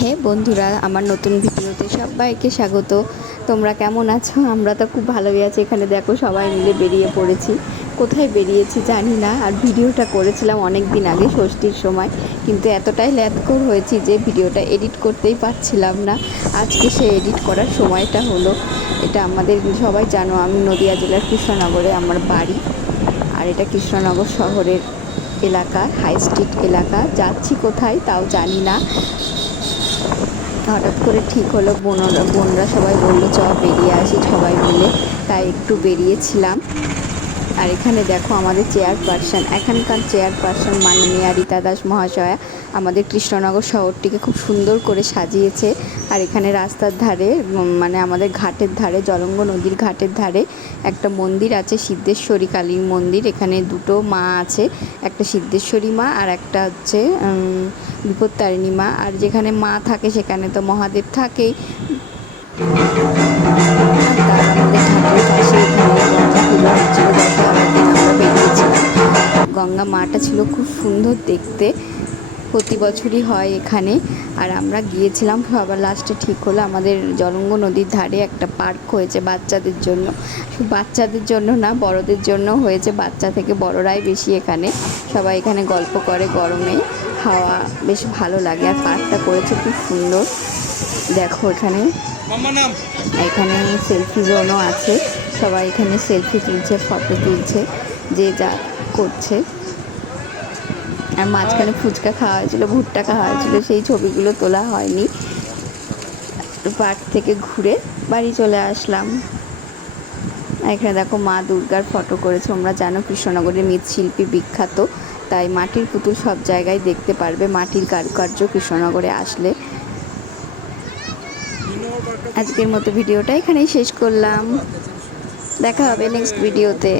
হে বন্ধুরা, আমার নতুন ভিডিওতে সবাইকে স্বাগত। তোমরা কেমন আছো? আমরা তো খুব ভালোই আছি। এখানে দেখো সবাই মিলে বেরিয়ে পড়েছি। কোথায় বেরিয়েছি জানি না। আর ভিডিওটা করেছিলাম অনেক দিন আগে ষষ্ঠীর সময়। কিন্তু এতটাই ল্যাথকোর হয়েছি যে ভিডিওটা এডিট করতেই পারছিলাম না। আজকে সে এডিট করার সময়টা হলো। এটা আমাদের সবাই জানো, আমি নদিয়া জেলার কৃষ্ণনগরে আমার বাড়ি। আর এটা কৃষ্ণনগর শহরের এলাকা, হাই স্ট্রিট এলাকা। যাচ্ছি কোথায় তাও জানি না। হঠাৎ করে ঠিক হলো, বোনরা বোনরা সবাই বলল চ বেরিয়ে আসি সবাই মিলে। তাই একটু বেরিয়েছিলাম। আর এখানে দেখো আমাদের চেয়ারপারসন, এখানকার চেয়ারপারসন মাননীয়া রীতা দাস মহাশয়া আমাদের কৃষ্ণনগর শহরটিকে খুব সুন্দর করে সাজিয়েছে। আর এখানে রাস্তার ধারে মানে আমাদের ঘাটের ধারে, জলঙ্গ নদীর ঘাটের ধারে একটা মন্দির আছে, সিদ্ধেশ্বরী কালীর মন্দির। এখানে দুটো মা আছে, একটা সিদ্ধেশ্বরী মা আর একটা হচ্ছে বিপত্তারিণী মা। আর যেখানে মা থাকে সেখানে তো মহাদেব থাকেই। গঙ্গা মাটা ছিল খুব সুন্দর দেখতে। প্রতি বছরই হয় এখানে। আর আমরা গিয়েছিলাম সবার লাস্টে ঠিক হলো আমাদের জলঙ্গ নদীর ধারে একটা পার্ক হয়েছে বাচ্চাদের জন্য। শুধু বাচ্চাদের জন্য না বড়দের জন্য হয়েছে। বাচ্চা থেকে বড়রাই বেশি এখানে। সবাই এখানে গল্প করে গরমে। হাওয়া বেশ ভালো লাগে আর পার্কটা করেছে খুব সুন্দর। দেখো এখানে। এখানে সেলফি জোনও আছে। সবাই এখানে সেলফি তুলছে ফটো তুলছে। যে যা করছে। আর মাঝখানে ফুচকা খাওয়া হয়েছিল, ভুট্টা খাওয়া হয়েছিল, সেই ছবিগুলো তোলা হয়নি। পার্ক থেকে ঘুরে বাড়ি চলে আসলাম। এখানে দেখো মা দুর্গার ফটো করেছে, তোমরা জানো কৃষ্ণনগরের মৃৎশিল্পী বিখ্যাত, তাই মাটির পুতুল সব জায়গায় দেখতে পারবে, মাটির কারুকার্য কৃষ্ণনগরে আসলে। আজকের মতো ভিডিওটা এখানেই শেষ করলাম। দেখা হবে নেক্সট ভিডিওতে